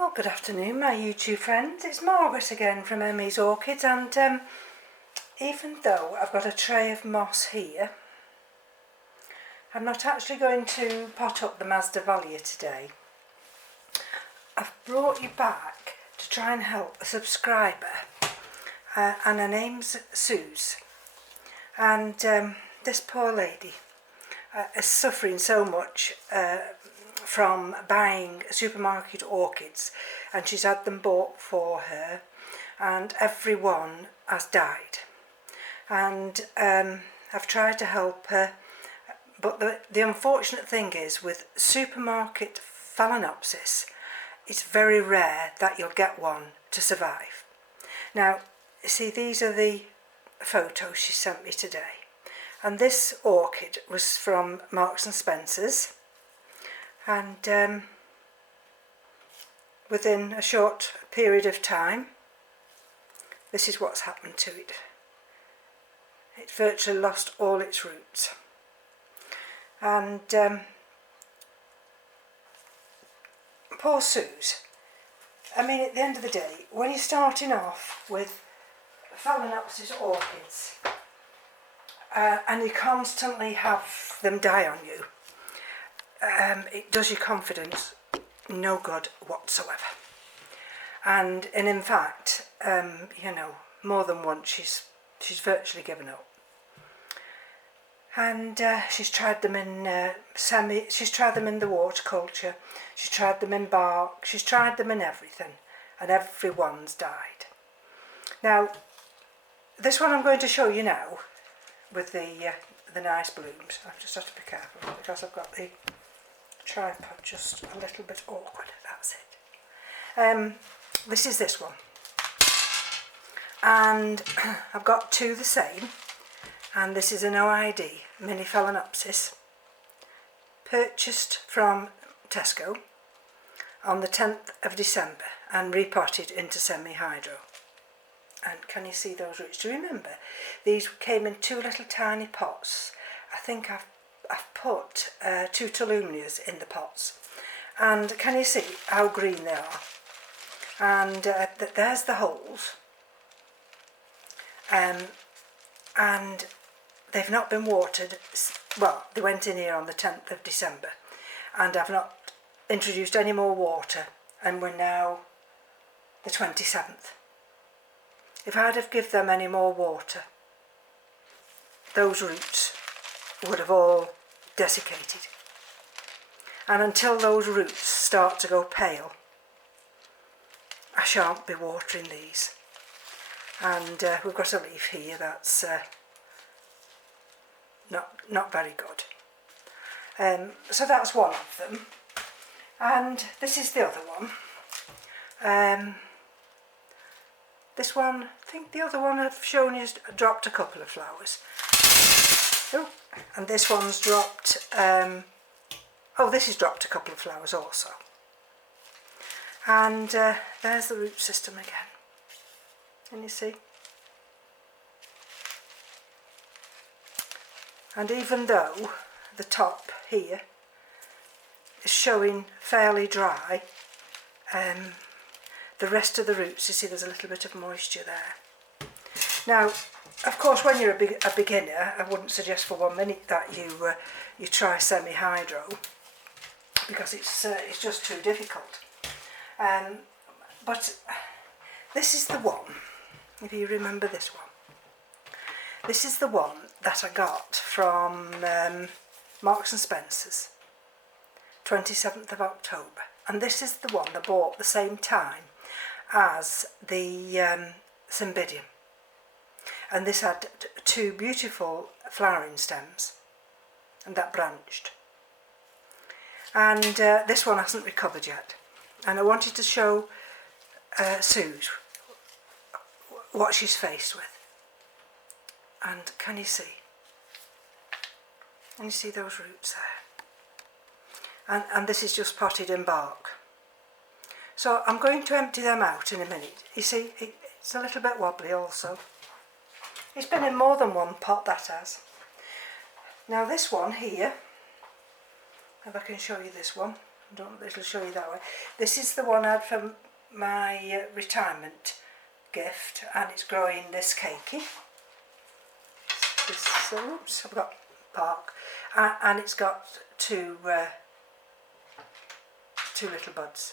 Well, good afternoon, my YouTube friends. It's Margaret again from M.E.s Orchids, and even though I've got a tray of moss here, I'm not actually going to pot up the Masdevallia today. I've brought you back to try and help a subscriber, and her name's Suze, and this poor lady is suffering so much from buying supermarket orchids, and she's had them bought for her, and every one has died. And I've tried to help her, but the unfortunate thing is with supermarket phalaenopsis, it's very rare that you'll get one to survive. Now, see, these are the photos she sent me today, and this orchid was from Marks and Spencer's, and within a short period of time, this is what's happened to it. It virtually lost all its roots. And poor Suze, I mean, at the end of the day, when you're starting off with phalaenopsis orchids and you constantly have them die on you, it does your confidence no good whatsoever. And in fact, you know, more than once she's virtually given up. And she's tried them in she's tried them in the water culture, she's tried them in bark, she's tried them in everything, and every one's died. Now, this one I'm going to show you now with the nice blooms. I just have to be careful because I've got the tripod just a little bit awkward. That's it. This is this one, and I've got two the same, and this is an OID mini phalaenopsis purchased from Tesco on the 10th of December and repotted into semi-hydro. And can you see those roots? Do you remember? These came in two little tiny pots. I think I've put 2 Tolumnias in the pots, and can you see how green they are? And there's the holes, and they've not been watered. Well, they went in here on the 10th of December, and I've not introduced any more water, and we're now the 27th. If I'd have given them any more water, those roots would have all desiccated. And until those roots start to go pale, I shan't be watering these. And we've got a leaf here that's not very good. So that's one of them, and this is the other one. This one, I think the other one I've shown you dropped a couple of flowers. Oh, and this one's dropped, oh, this has dropped a couple of flowers also. And there's the root system again. Can you see? And even though the top here is showing fairly dry, the rest of the roots, you see there's a little bit of moisture there. Now, of course, when you're a beginner, I wouldn't suggest for 1 minute that you try semi-hydro, because it's just too difficult. But this is the one, if you remember this one. This is the one that I got from Marks and Spencer's, 27th of October. And this is the one I bought the same time as the Cymbidium. And this had 2 beautiful flowering stems, and that branched. And this one hasn't recovered yet. And I wanted to show Suze what she's faced with. And can you see? Can you see those roots there? And this is just potted in bark. So I'm going to empty them out in a minute. You see, it's a little bit wobbly also. It's been in more than one pot, that has. Now this one here, if I can show you this one, I don't know if it'll show you that way. This is the one I had from my retirement gift, and it's growing this cakey. This, oops, I've got bark, and it's got two little buds.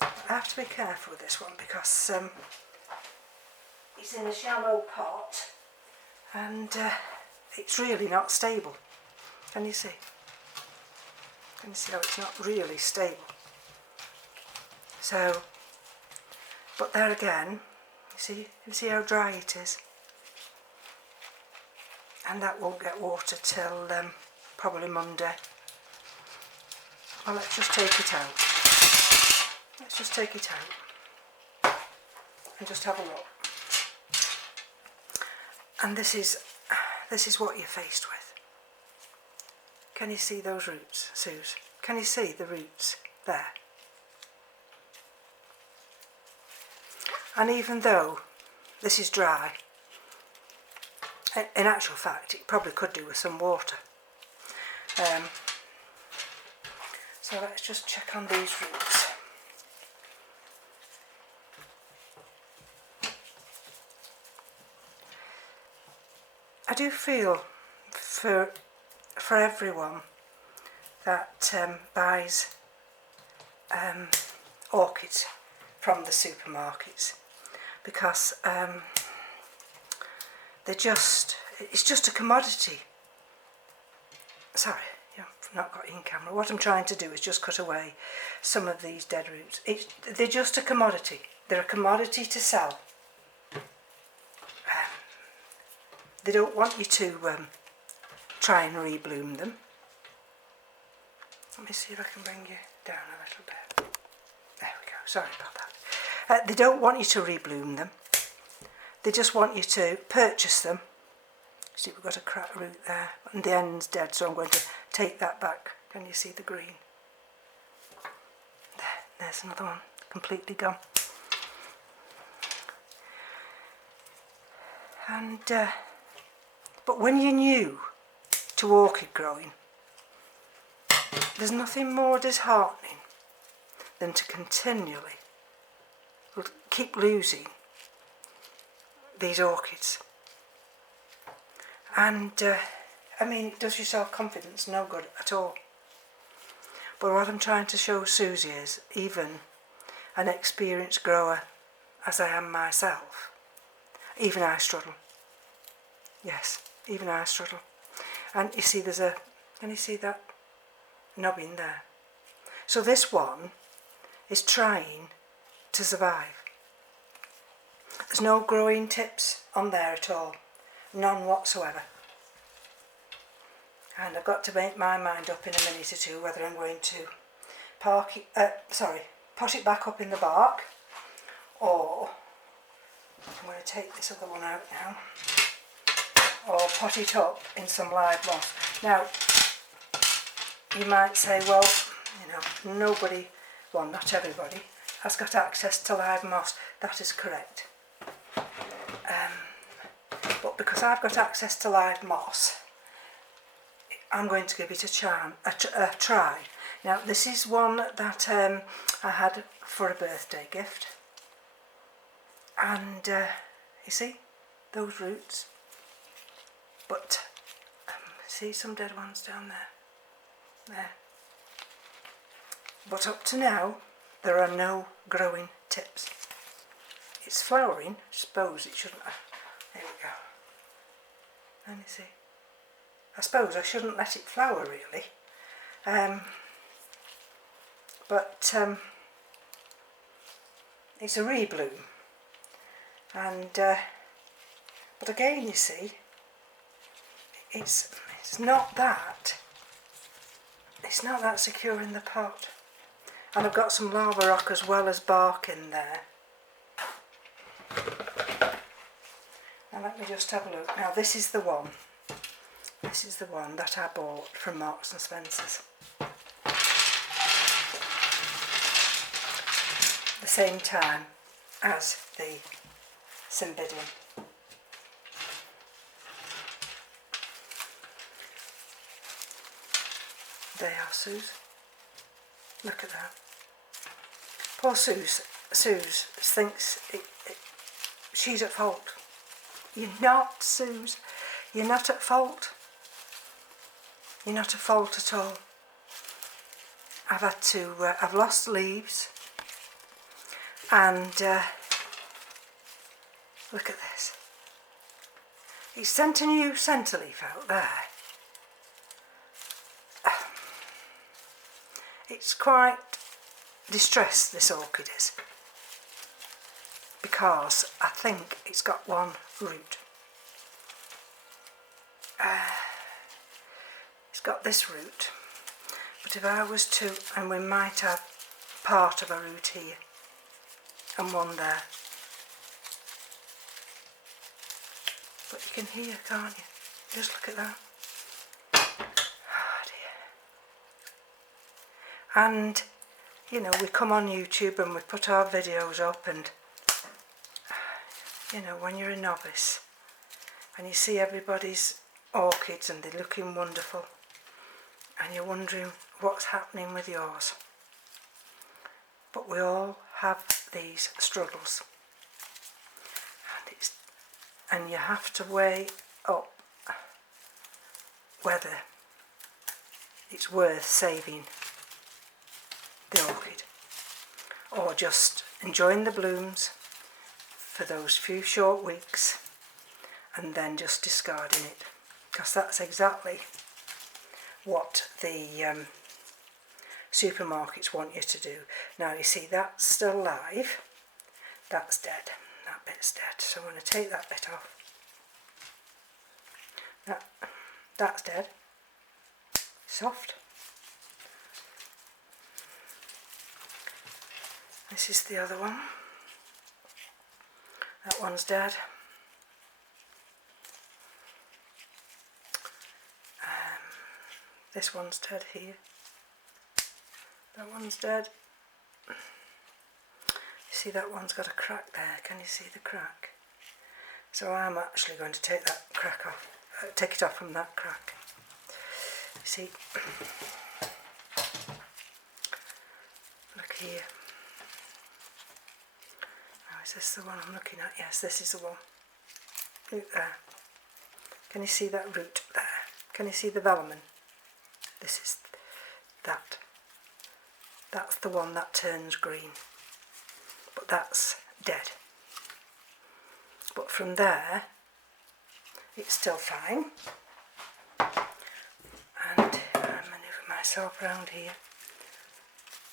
I have to be careful with this one because it's in a shallow pot and it's really not stable. Can you see? Can you see how it's not really stable? So, but there again, you see how dry it is? And that won't get water till probably Monday. Well, let's just take it out. Let's just take it out and just have a look. And this is what you're faced with. Can you see those roots, Suze? Can you see the roots there? And even though this is dry, in actual fact it probably could do with some water. So let's just check on these roots. I do feel for everyone that buys orchids from the supermarkets, because it's just a commodity. Sorry, I've not got in camera. What I'm trying to do is just cut away some of these dead roots. They're just a commodity. They're a commodity to sell. They don't want you to try and rebloom them. Let me see if I can bring you down a little bit. There we go, sorry about that. They don't want you to rebloom them. They just want you to purchase them. See, we've got a cracked root there, and the end's dead, so I'm going to take that back. Can you see the green? There's another one, completely gone. And but when you're new to orchid growing, there's nothing more disheartening than to continually keep losing these orchids. And I mean, it does your self-confidence no good at all. But what I'm trying to show Susie is, even an experienced grower as I am myself, even I struggle. Yes, even I struggle. And you see can you see that knobbing there? So this one is trying to survive. There's no growing tips on there at all. None whatsoever. And I've got to make my mind up in a minute or two whether I'm going to pot it back up in the bark, or I'm going to take this other one out now, or pot it up in some live moss. Now, you might say, well, nobody, well, not everybody, has got access to live moss. That is correct. But because I've got access to live moss, I'm going to give it a try. Now, this is one that I had for a birthday gift. And you see those roots? But see some dead ones down there. There. But up to now, there are no growing tips. It's flowering. I suppose it shouldn't. There we go. And you see, I suppose I shouldn't let it flower really, but it's a rebloom, and but again, you see, it's not that secure in the pot. And I've got some lava rock as well as bark in there. Now let me just have a look. Now this is the one. This is the one that I bought from Marks and Spencer's. The same time as the Cymbidium. They are, Suze. Look at that. Poor Suze thinks she's at fault. You're not, Suze. You're not at fault. You're not at fault at all. I've had to, I've lost leaves, and look at this. It's sent a new centre leaf out there. It's quite distressed, this orchid is, because I think it's got one root. It's got this root, but if I was to, and we might have part of a root here and one there, but you can hear, can't you? Just look at that. Oh dear. And you know, we come on YouTube and we put our videos up, and you know, when you're a novice and you see everybody's orchids and they're looking wonderful, and you're wondering what's happening with yours. But we all have these struggles, and you have to weigh up whether it's worth saving the orchid or just enjoying the blooms for those few short weeks and then just discarding it, because that's exactly what the supermarkets want you to do. Now you see that's still live, that's dead, that bit's dead, so I'm going to take that bit off. That's dead, soft. This is the other one, that one's dead. This one's dead here, that one's dead. You see that one's got a crack there, can you see the crack? So I'm actually going to take that crack off, take it off from that crack. You see, look here. Now is this the one I'm looking at? Yes, this is the one. Look there. Can you see that root there? Can you see the velamen? This is that. That's the one that turns green, but that's dead. But from there, it's still fine. And I'm manoeuvring myself around here.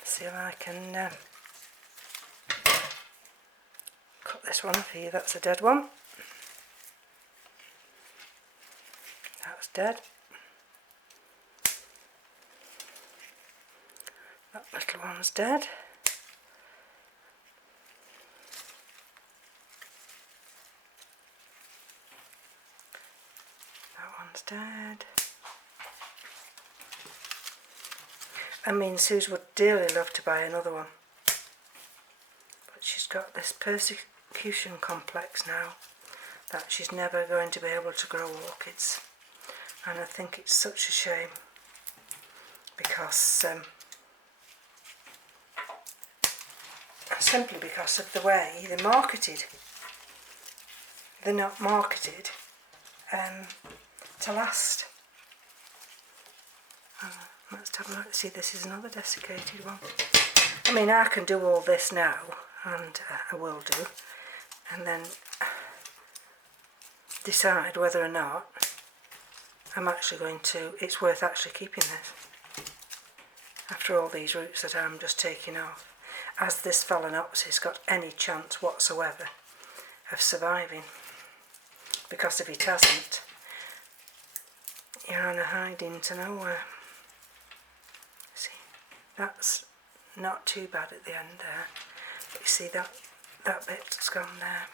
See if I can cut this one off here. That's a dead one. That's dead. That little one's dead. That one's dead. I mean, Suze would dearly love to buy another one, but she's got this persecution complex now that she's never going to be able to grow orchids, and I think it's such a shame, because simply because of the way they're marketed. They're not marketed to last. Let's have a look. See, this is another desiccated one. I mean, I can do all this now, and I will do, and then decide whether or not I'm actually going to, it's worth actually keeping this after all these roots that I'm just taking off. Has this phalaenopsis got any chance whatsoever of surviving? Because if it hasn't, you're on a hiding to nowhere. See, that's not too bad at the end there. But you see that bit's gone there.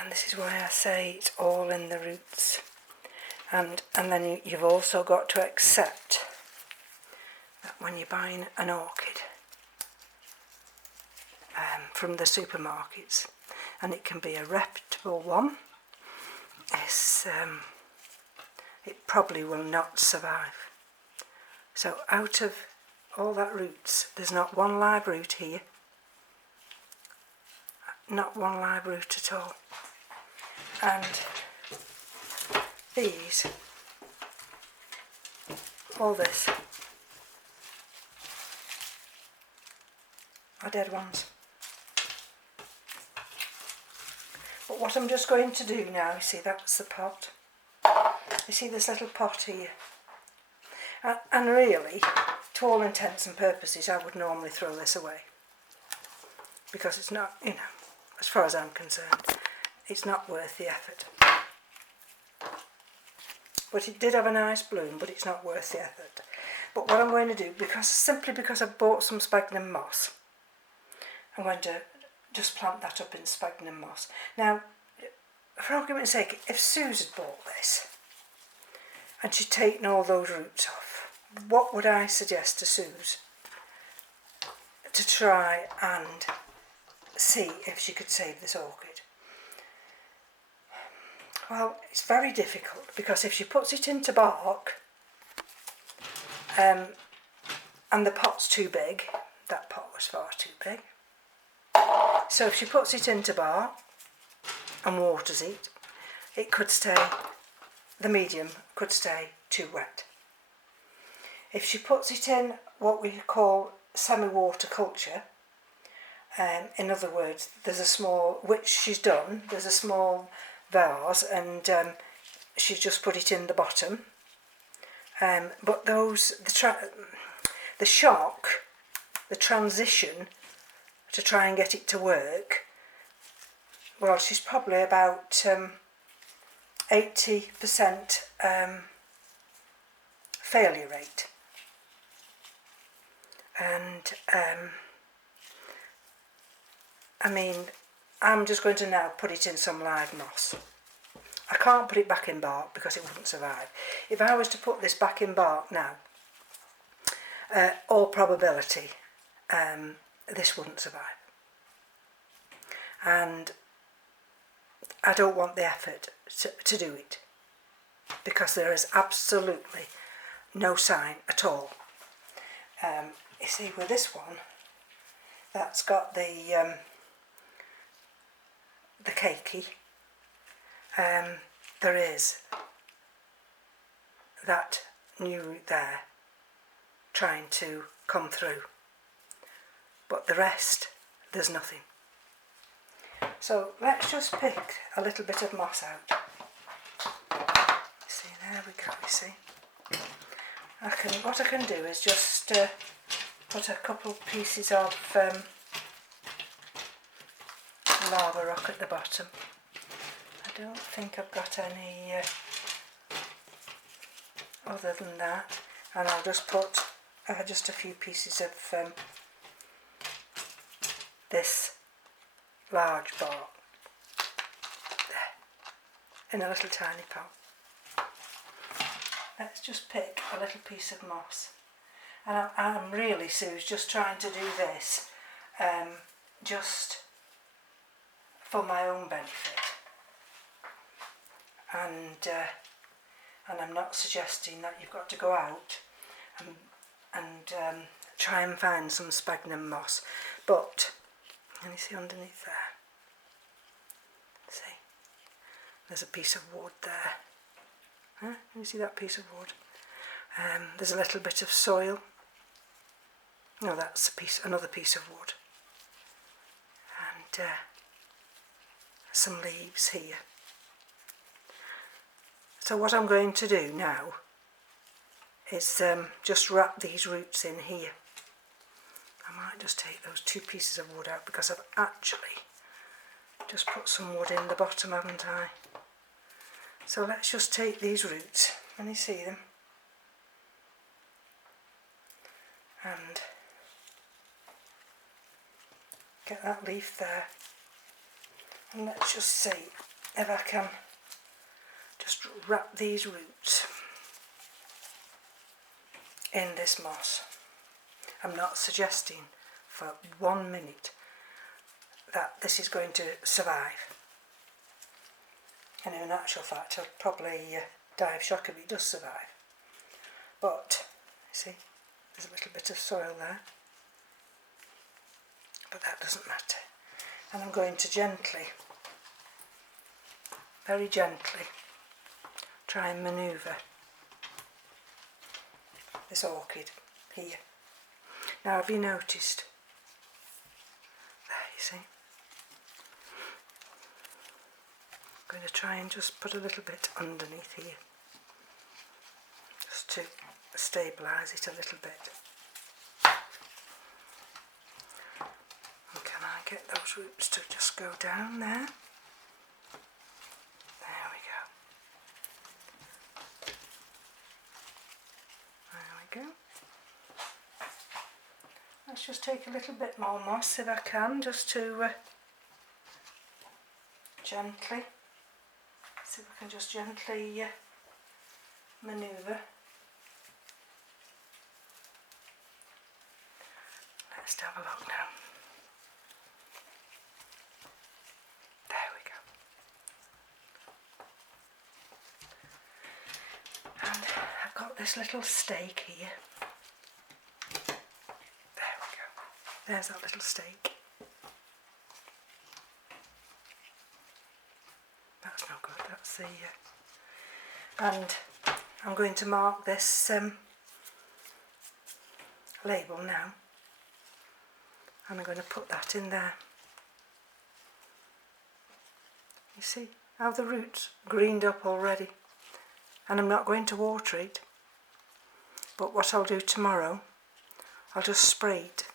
And this is why I say it's all in the roots. And then you've also got to accept that when you're buying an orchid from the supermarkets, and it can be a reputable one, it's it probably will not survive. So out of all that roots, there's not one live root here. Not one live root at all. And these, all this, are dead ones. But what I'm just going to do now, you see, that's the pot. You see this little pot here? And really, to all intents and purposes, I would normally throw this away. Because it's not, you know, as far as I'm concerned, it's not worth the effort. But it did have a nice bloom, but it's not worth the effort. But what I'm going to do, simply because I've bought some sphagnum moss, I'm going to just plant that up in sphagnum moss. Now, for argument's sake, if Suze had bought this and she'd taken all those roots off, what would I suggest to Suze to try and see if she could save this orchid? Well, it's very difficult, because if she puts it into bark and the pot's too big, that pot was far too big, so if she puts it into bark and waters it, it could stay, the medium could stay too wet. If she puts it in what we call semi-water culture, in other words, there's a small, which she's done, there's a small vase, and she's just put it in the bottom. But the shock, the transition to try and get it to work, well, she's probably about 80% failure rate. And I mean, I'm just going to now put it in some live moss. I can't put it back in bark because it wouldn't survive. If I was to put this back in bark now, all probability, this wouldn't survive. And I don't want the effort to do it, because there is absolutely no sign at all. You see, with this one, that's got the cakey. There is that new root there trying to come through, but the rest, there's nothing. So let's just pick a little bit of moss out. See, there we go, you see. What I can do is just put a couple pieces of lava rock at the bottom. I don't think I've got any other than that, and I'll just put just a few pieces of this large bark there in a little tiny pot. Let's just pick a little piece of moss, and I'm really, Suze, just trying to do this just for my own benefit, and I'm not suggesting that you've got to go out and try and find some sphagnum moss, but can you see underneath there? See, there's a piece of wood there. Huh? Can you see that piece of wood? There's a little bit of soil. No, that's another piece of wood. And some leaves here. So what I'm going to do now is just wrap these roots in here. I might just take those two pieces of wood out, because I've actually just put some wood in the bottom, haven't I? So let's just take these roots, can you see them? And get that leaf there. And let's just see if I can just wrap these roots in this moss. I'm not suggesting for 1 minute that this is going to survive. And in actual fact, I'd probably die of shock if it does survive. But, you see, there's a little bit of soil there. But that doesn't matter. And I'm going to gently, very gently, try and manoeuvre this orchid here. Now, have you noticed? There, you see. I'm going to try and just put a little bit underneath here, just to stabilise it a little bit. And can I get those roots to just go down there? There we go. There we go. Let's just take a little bit more moss if I can, just to gently, see if I can just gently manoeuvre. Let's have a look now. There we go. And I've got this little stake here. There we go. There's that little stake. That's no good, that's the... and I'm going to mark this label now. And I'm going to put that in there. You see how the roots greened up already? And I'm not going to water it. But what I'll do tomorrow, I'll just spray it.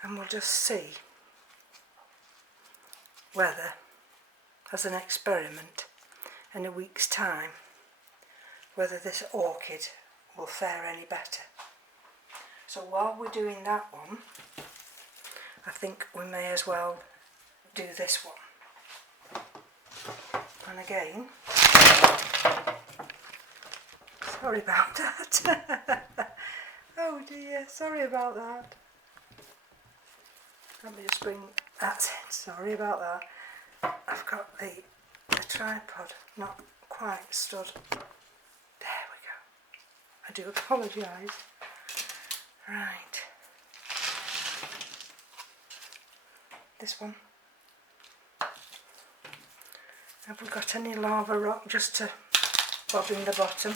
And we'll just see whether, as an experiment, in a week's time, whether this orchid will fare any better. So while we're doing that one, I think we may as well do this one. And again, sorry about that. Oh dear, sorry about that. Let me just bring that in, sorry about that. I've got the tripod not quite stood. There we go. I do apologise. Right. This one. Have we got any lava rock just to bob in the bottom?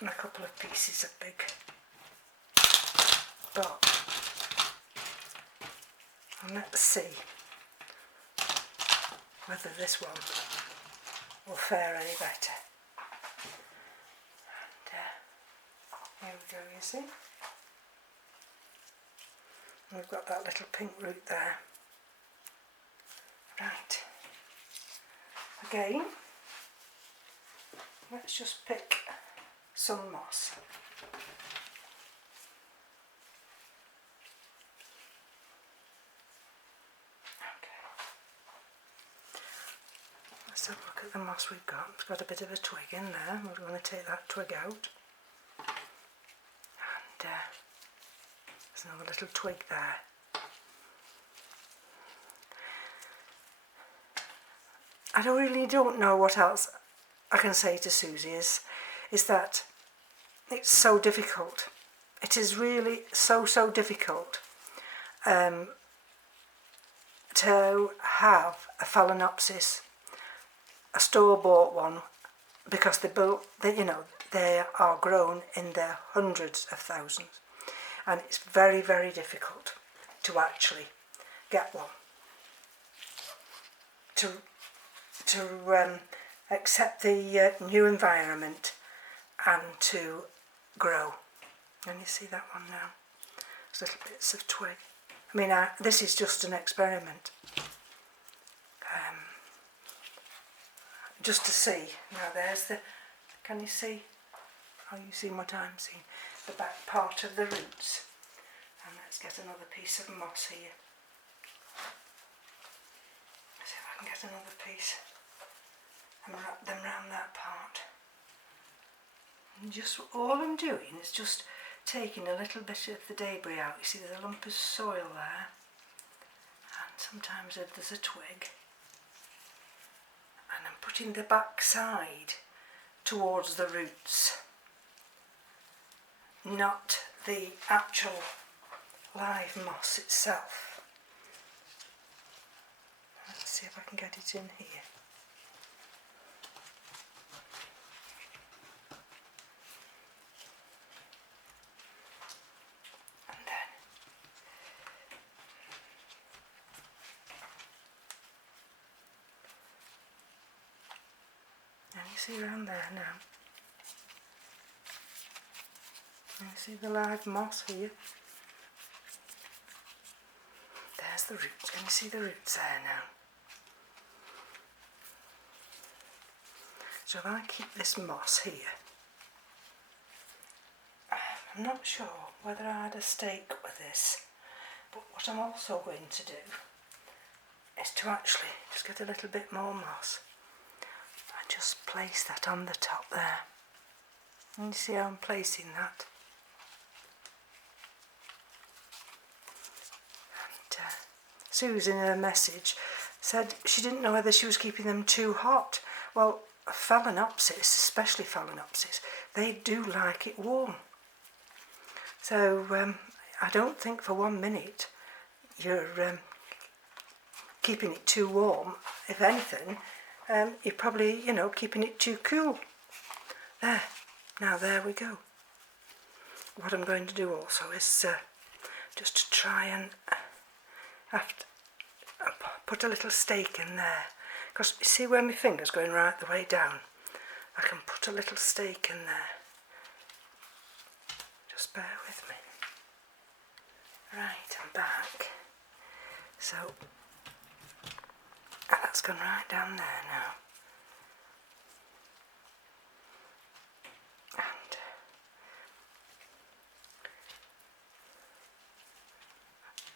And a couple of pieces of big bark. And let's see whether this one will fare any better. And here we go, you see. And we've got that little pink root there. Right. Again, let's just pick some moss. Let's have a look at the moss we've got. It's got a bit of a twig in there. We're going to take that twig out. And there's another little twig there. I really don't know what else I can say to Susie is that it's so difficult. It is really so difficult to have a phalaenopsis, a store-bought one, because they are grown in their hundreds of thousands, and it's very difficult to actually get one to accept the new environment and to grow. And you see that one now, there's little bits of twig. I mean, this is just an experiment. Just to see. Now there's the, can you see? Are you seeing what I'm seeing? The back part of the roots. And let's get another piece of moss here. See if I can get another piece and wrap them round that part. And just all I'm doing is just taking a little bit of the debris out. You see there's a lump of soil there, and sometimes there's a twig, and I'm putting the back side towards the roots, not the actual live moss itself. Let's see if I can get it in here. And you see around there now. And you see the live moss here. There's the roots. Can you see the roots there now? So if I keep this moss here, I'm not sure whether I had a stake with this, but what I'm also going to do is to actually just get a little bit more moss and just place that on the top there. And you see how I'm placing that? And Suze in her message said she didn't know whether she was keeping them too hot. Well, phalaenopsis, especially phalaenopsis, they do like it warm. So I don't think for 1 minute you're keeping it too warm. If anything, you're probably, keeping it too cool. There. Now there we go. What I'm going to do also is just to try and put a little stake in there. Because you see where my finger's going right the way down? I can put a little stake in there. Just bear with me. Right, I'm back. So, that's gone right down there now. And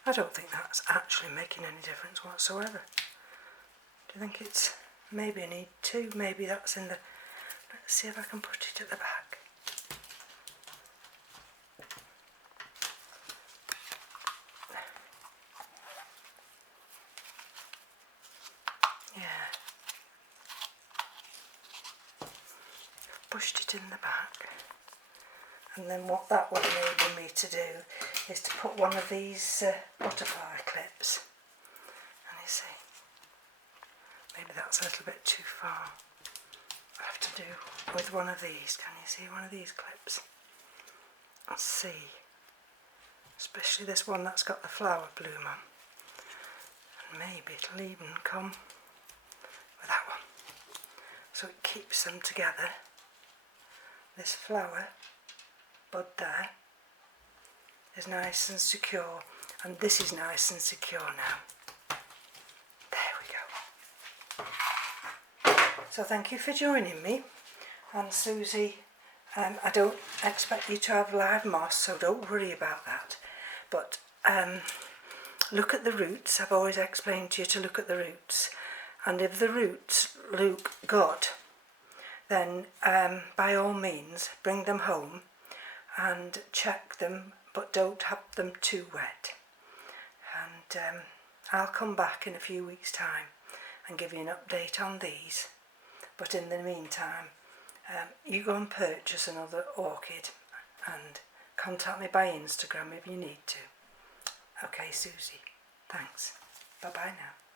I don't think that's actually making any difference whatsoever. Do you think it's maybe I need 2? Maybe that's in the... Let's see if I can put it at the back. Yeah. Pushed it in the back. And then what that would enable me to do is to put one of these butterfly clips. And you see, maybe that's a little bit too far. I have to do with one of these. Can you see one of these clips? Let's see. Especially this one that's got the flower bloom on. And maybe it'll even come with that one. So it keeps them together. This flower bud there is nice and secure, and this is nice and secure now. There we go. So thank you for joining me. And Susie, I don't expect you to have live moss, so don't worry about that. But look at the roots. I've always explained to you to look at the roots. And if the roots look good, then by all means bring them home and check them, but don't have them too wet. And I'll come back in a few weeks' time and give you an update on these. But in the meantime, you go and purchase another orchid and contact me by Instagram if you need to. Okay, Susie, thanks. Bye-bye now.